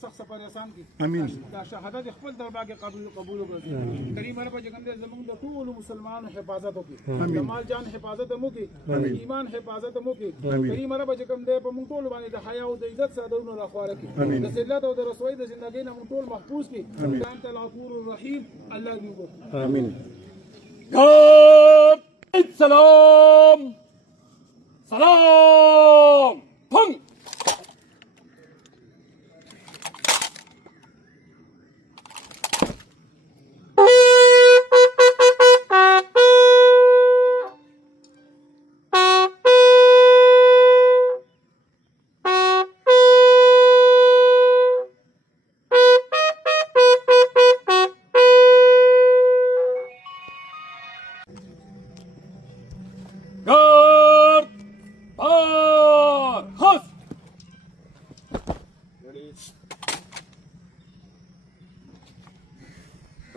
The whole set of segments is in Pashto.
سخت سفر آسان کړي. امين. دا شهادت خپل دربار کې قبول وکړي. کریم رب چې کوم دې زموږ د ټول مسلمانانو حفاظت وکړي. د مال جان حفاظت مو وکړي. ایمان حفاظت مو وکړي. کریم رب چې کوم دې په موږ ټول باندې د حیا او د عزت صدرونو راخواره کړي. د ذلت او د رسوایی د ژوندۍ نه موږ ټول محفوظ کړي. انت الغفور الرحیم. الله دې وکړي. امين. سلام سلام پنگ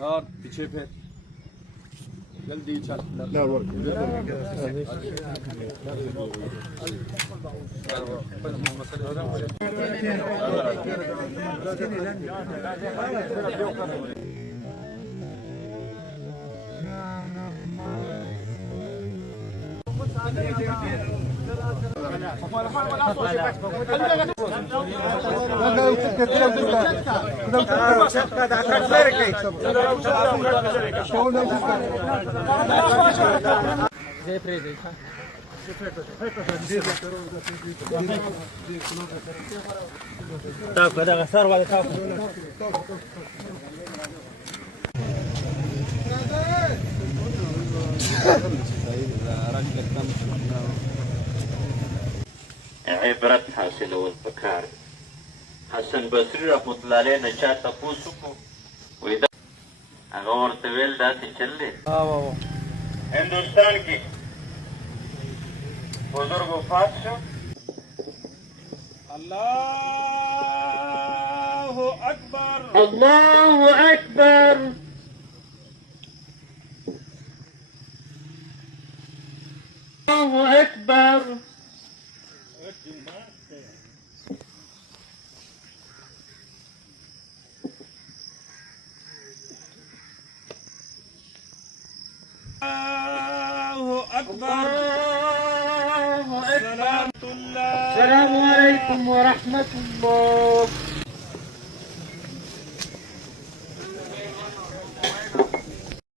और पीछे फिर जल्दी चल عبرت حاصلول پکار. حسن بصري رحمت الله علیه نه چا تپوس وکړو وایي دا هغه ورته ویل داسې چل دی هندوستان کې بزرګ وفات شو. الله اکبر. الله اکبر. الله اکبر. أكبر. السلام عليكم ورحمة الله.